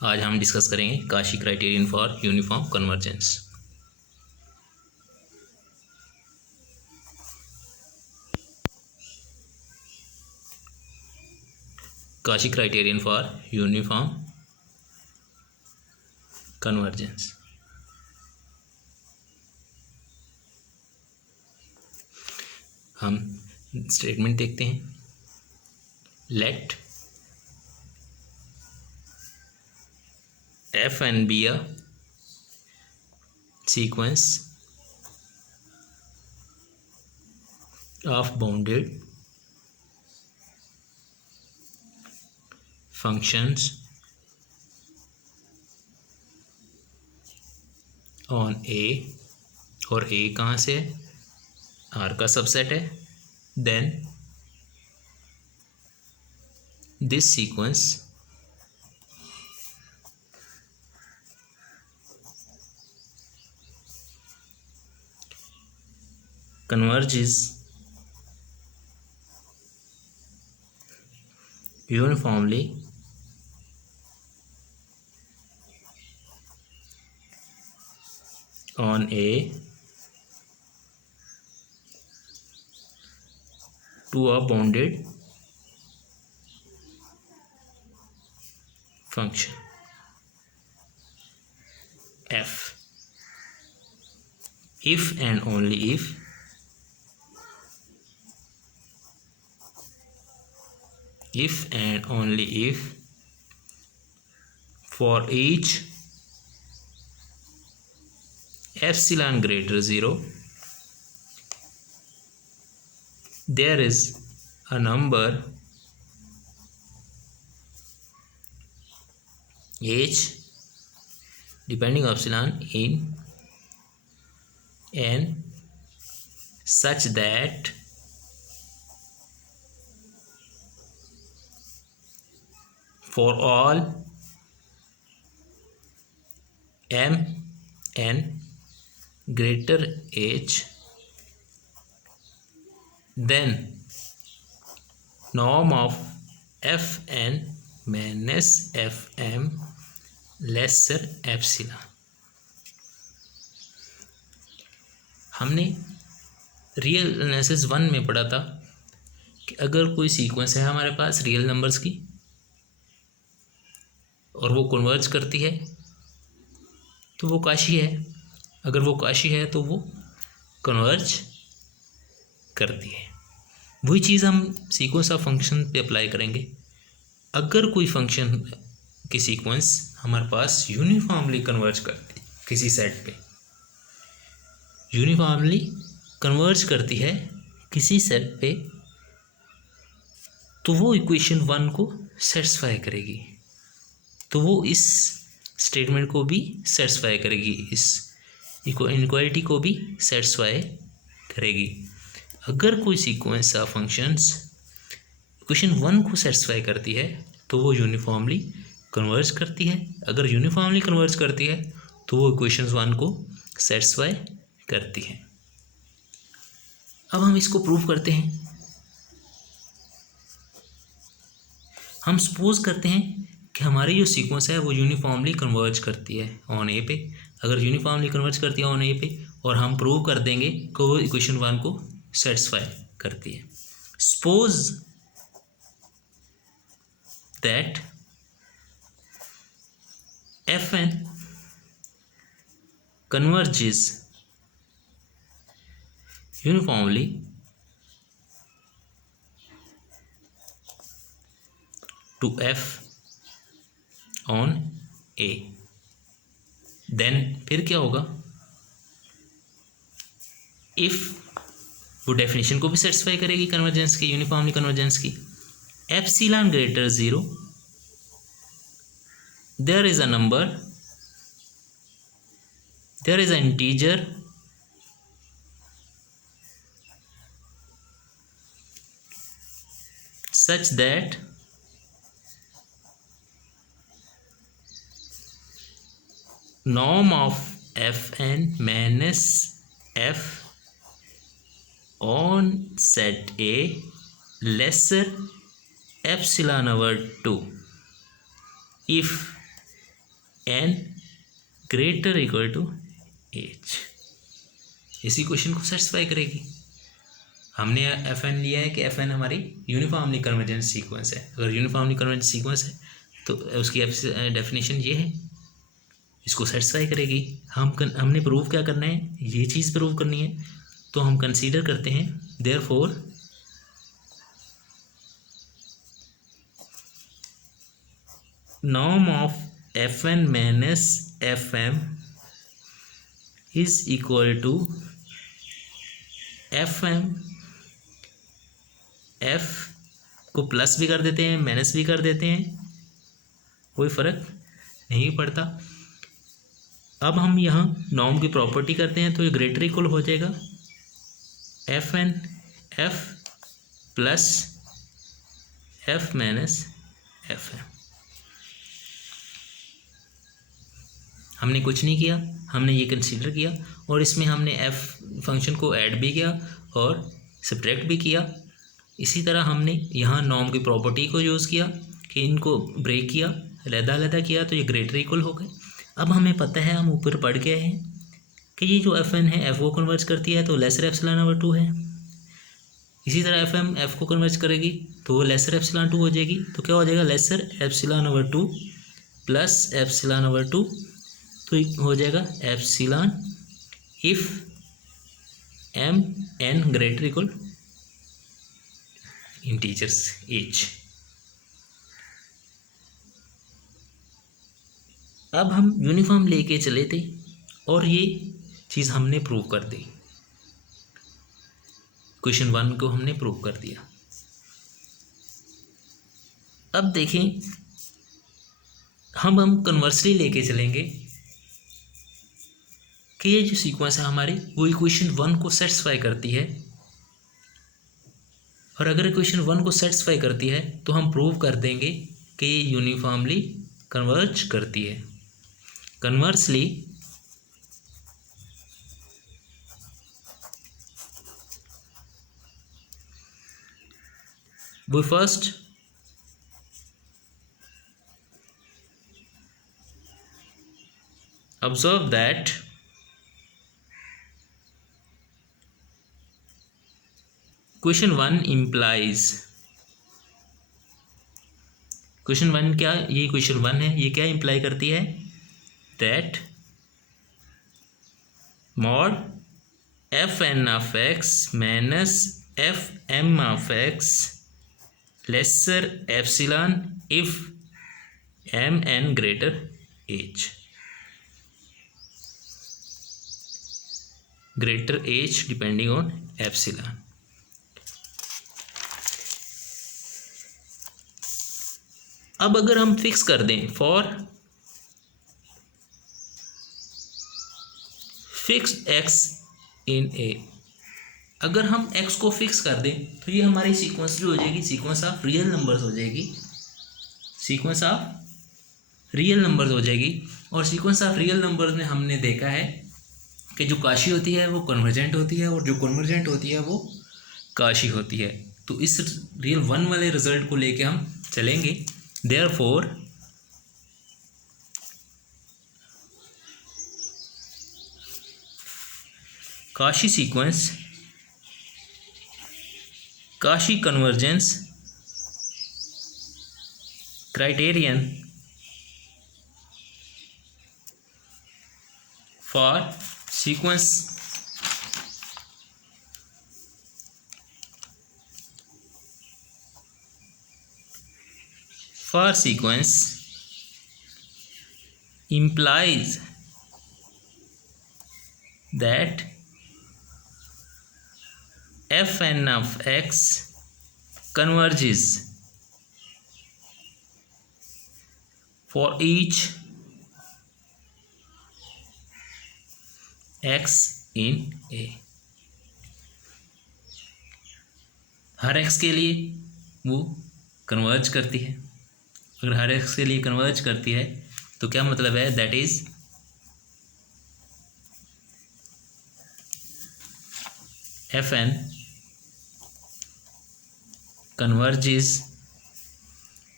आज हम डिस्कस करेंगे Cauchy criterion for uniform convergence. Cauchy criterion for uniform convergence. हम स्टेटमेंट देखते हैं। Let F N be a sequence of bounded functions on A, और A कहाँ से है? R का सबसेट है। Then this sequence converges uniformly on A to a bounded function F if and only if and only if for each epsilon greater 0 there is a number h depending epsilon in n such that for all m n greater h then norm of fn minus fm lesser epsilon। हमने real analysis 1 में पढ़ा था कि अगर कोई sequence है हमारे पास real numbers की और वो कन्वर्ज करती है तो वो काशी है, अगर वो काशी है तो वो कन्वर्ज करती है। वही चीज़ हम सीक्वेंस ऑफ फंक्शन पे अप्लाई करेंगे। अगर कोई फंक्शन की सीक्वेंस हमारे पास यूनिफॉर्मली कन्वर्ज करती है किसी सेट पे, यूनिफॉर्मली कन्वर्ज करती है किसी सेट पे, तो वो इक्वेशन 1 को सेटिस्फाई करेगी, तो वो इस स्टेटमेंट को भी सेटिस्फाई करेगी, इस इनक्वालिटी को भी सेटिस्फाई करेगी। अगर कोई सीक्वेंस ऑफ फंक्शंस इक्वेशन 1 को सेटिस्फाई करती है तो वो यूनिफॉर्मली कन्वर्ज करती है। अगर यूनिफॉर्मली कन्वर्ज करती है तो वो इक्वेशन 1 को सेटिस्फाई करती है। अब हम इसको प्रूव करते हैं। हम सपोज करते हैं कि हमारी जो सीक्वेंस है वो यूनिफॉर्मली कन्वर्ज करती है ऑन ए पे। अगर यूनिफॉर्मली कन्वर्ज करती है ऑन ए पे और हम प्रूव कर देंगे कि वो इक्वेशन 1 को सेटिस्फाई करती है। Suppose that F N converges uniformly to f on a, then फिर क्या होगा? if वो डेफिनेशन को भी सेटिस्फाई करेगी कन्वर्जेंस की, यूनिफॉर्मली कन्वर्जेंस की। Epsilon greater 0 there is a number, there is an integer such that norm of fn minus f on set A lesser epsilon over 2 if N greater equal to H, इसी question को satisfy करेगी। हमने F N लिया है कि F N हमारी uniformly convergent sequence है। अगर यूनिफॉर्मली कन्वर्जेंट सीक्वेंस है तो उसकी डेफिनेशन ये है, इसको सेटिस्फाई करेगी। हमने प्रूव क्या करना है, ये चीज़ प्रूव करनी है, तो हम कंसीडर करते हैं therefore norm of fn minus fm is equal to fm, f को प्लस भी कर देते हैं माइनस भी कर देते हैं, कोई फ़र्क नहीं पड़ता। अब हम यहाँ नॉर्म की प्रॉपर्टी करते हैं तो ये ग्रेटर इक्वल हो जाएगा F N F plus F minus F M. हमने कुछ नहीं किया, हमने ये कंसीडर किया और इसमें हमने एफ फंक्शन को ऐड भी किया और सब्ट्रैक्ट भी किया। इसी तरह हमने यहाँ नॉर्म की प्रॉपर्टी को यूज़ किया कि इनको ब्रेक किया, अलग-अलग किया, तो ये ग्रेटर इक्वल हो गए। अब हमें पता है, हम ऊपर पढ़ के आए हैं कि ये जो एफ एन है एफ को कन्वर्ज करती है तो लेसर एप्सिलॉन ओवर 2 है। इसी तरह एफ एम एफ को कन्वर्ज करेगी तो वो लेसर एप्सिलॉन 2 हो जाएगी। तो क्या हो जाएगा, lesser epsilon over 2 plus epsilon over 2, तो हो जाएगा epsilon if M N greater equal integers H. अब हम यूनिफॉर्म लेके चले थे और ये चीज़ हमने प्रूव कर दी, क्वेश्चन 1 को हमने प्रूव कर दिया। अब देखें हम कन्वर्सली लेके चलेंगे कि ये जो सीक्वेंस है हमारी वो इक्वेशन 1 को सेटिस्फाई करती है, और अगर इक्वेशन 1 को सेटिस्फाई करती है तो हम प्रूव कर देंगे कि ये यूनिफॉर्मली कन्वर्ज करती है। Conversely we first observe that question 1 implies, question 1 क्या, ये क्वेश्चन 1 है, ये क्या इम्प्लाई करती है, that mod F N of X minus F M of X lesser epsilon if M N greater H, greater H depending on epsilon. अब अगर हम फिक्स कर दें for fix X in A, अगर हम एक्स को फिक्स कर दें तो ये हमारी सीक्वेंस जो हो जाएगी सीक्वेंस ऑफ रियल नंबर्स हो जाएगी, सीक्वेंस ऑफ रियल नंबर्स हो जाएगी। और सीक्वेंस ऑफ रियल नंबर्स में हमने देखा है कि जो काशी होती है वो कन्वर्जेंट होती है और जो कन्वर्जेंट होती है वो काशी होती है। तो इस रियल 1 वाले रिजल्ट को लेके हम चलेंगे। Therefore Kashi sequence, Kashi convergence criterion for sequence implies that fn of x converges for each x in a, her x के लिए वो कन्वर्ज करती है। अगर हर x के लिए कन्वर्ज करती है तो क्या मतलब है, that is F N converges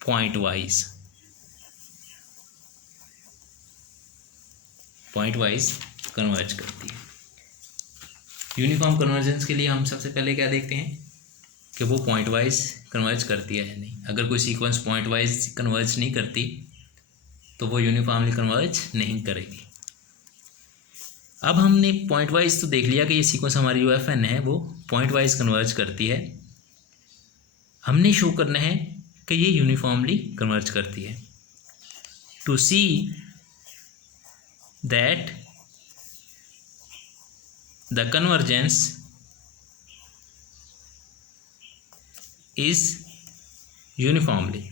pointwise. Pointwise converge करती है। यूनिफॉर्म कन्वर्जेंस के लिए हम सबसे पहले क्या देखते हैं कि वो पॉइंट वाइज कन्वर्ज करती है या नहीं। अगर कोई सीक्वेंस पॉइंट वाइज कन्वर्ज नहीं करती तो वो यूनिफॉर्मली कन्वर्ज नहीं करेगी। अब हमने पॉइंट वाइज तो देख लिया कि ये सीक्वेंस हमारी जो एफ एन है वो पॉइंट वाइज कन्वर्ज करती है। हमने शो करना है कि ये यूनिफॉर्मली कन्वर्ज करती है। To see that the convergence is uniformly,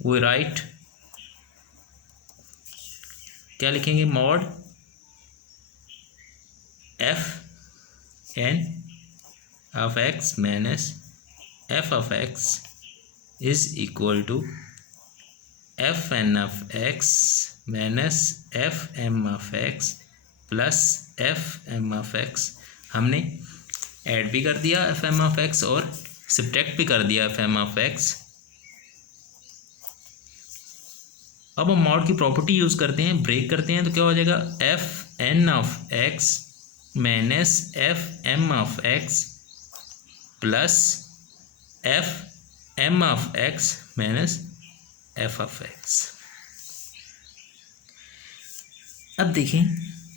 we write, क्या लिखेंगे, mod F N of X minus F of X is equal to F N of X minus F M of X plus F M of X. हमने add भी कर दिया F M of X और subtract भी कर दिया F M of X. अब हम मॉड की प्रॉपर्टी यूज़ करते हैं, ब्रेक करते हैं, तो क्या हो जाएगा, F N of X minus F M of X plus F M of X minus F of X. अब देखें,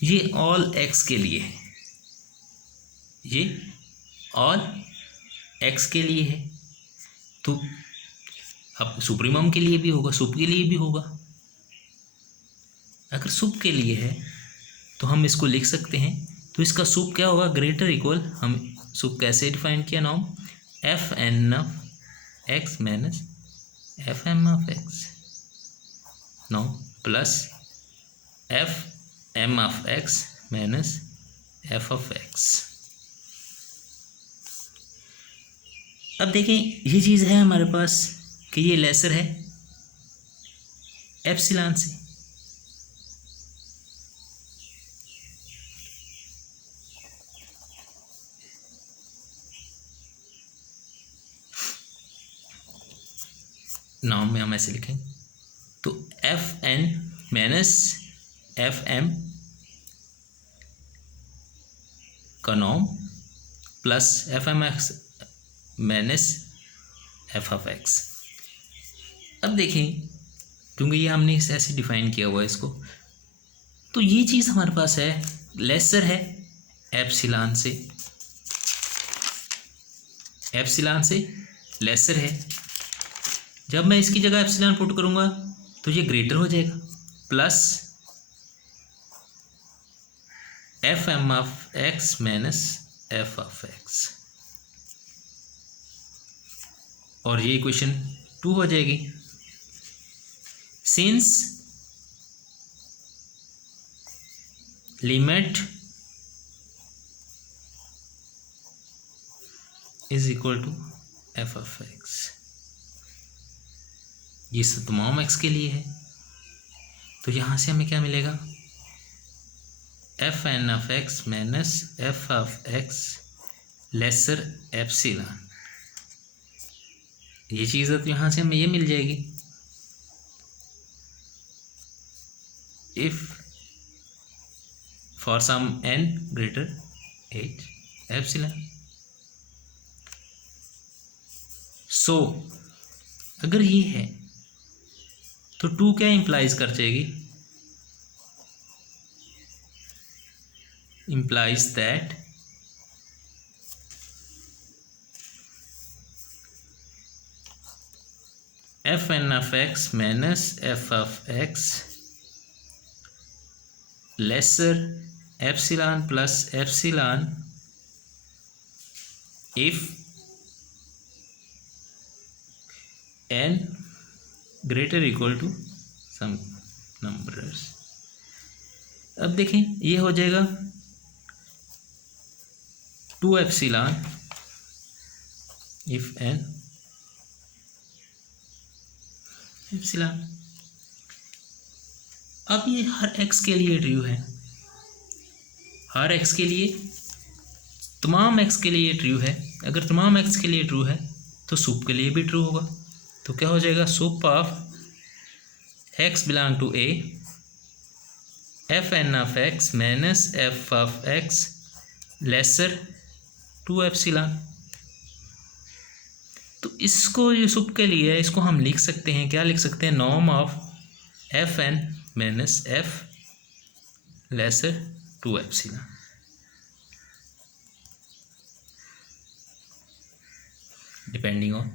ये ऑल एक्स के लिए है, ये ऑल एक्स के लिए है, तो अब सुप्रीमम के लिए भी होगा, सुप के लिए भी होगा। अगर सुप के लिए है तो हम इसको लिख सकते हैं, तो इसका सुप क्या होगा, ग्रेटर इक्वल, हम सुप कैसे डिफाइन किया norm, F N of X minus F M of X नो plus F M of X minus F of X. अब देखें, ये चीज़ है हमारे पास कि ये लेसर है एप्सिलॉन से, नाम में हम ऐसे लिखें, तो F N minus F M का norm plus F M X minus F of X. अब देखें, क्योंकि ये हमने ऐसे डिफाइन किया हुआ है इसको, तो ये चीज़ हमारे पास है, लेसर है एप्सिलॉन से, एप्सिलॉन से लेसर है। जब मैं इसकी जगह एप्सिलॉन पुट करूँगा तो ये ग्रेटर हो जाएगा, plus F M of X minus F of X, और ये इक्वेशन 2 हो जाएगी। Since limit is equal to F of X, ये तमाम एक्स के लिए है, तो यहाँ से हमें क्या मिलेगा, F N of X minus F of X lesser epsilon. ये चीज़ है तो यहाँ से हमें ये मिल जाएगी, if for some N greater H epsilon. So अगर ये है तो 2 क्या इंप्लाइज कर जाएगी, implies that F N of X minus F of X lesser epsilon plus epsilon if N greater equal to some numbers. अब देखें, ये हो जाएगा 2 एप्सिलॉन इफ एन एप्सिलॉन। अब ये हर एक्स के लिए ट्रू है, हर एक्स के लिए, तमाम एक्स के लिए ट्रू है। अगर तमाम एक्स के लिए ट्रू है तो सुप के लिए भी ट्रू होगा, तो क्या हो जाएगा, सुप of x belong to A, fn of x minus f of x lesser 2 epsilon. तो इसको जो सुप के लिए है, इसको हम लिख सकते हैं, क्या लिख सकते हैं, norm of F N minus F lesser 2 epsilon. Depending on,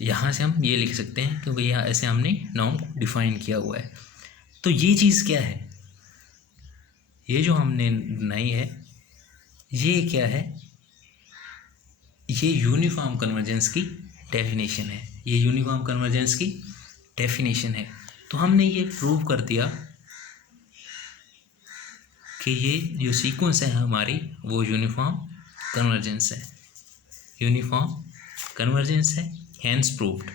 यहाँ से हम ये लिख सकते हैं क्योंकि यहाँ ऐसे हमने नॉर्म डिफाइन किया हुआ है। तो ये चीज़ क्या है, ये जो हमने बनाई है ये क्या है, ये यूनिफॉर्म कन्वर्जेंस की डेफिनेशन है, ये यूनिफॉर्म कन्वर्जेंस की डेफिनेशन है। तो हमने ये प्रूव कर दिया कि ये जो सीक्वेंस है हमारी वो यूनिफॉर्म कन्वर्जेंस है, यूनिफॉर्म कन्वर्जेंस है, हैंस प्रूव्ड।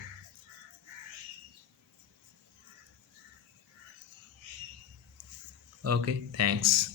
Okay, thanks.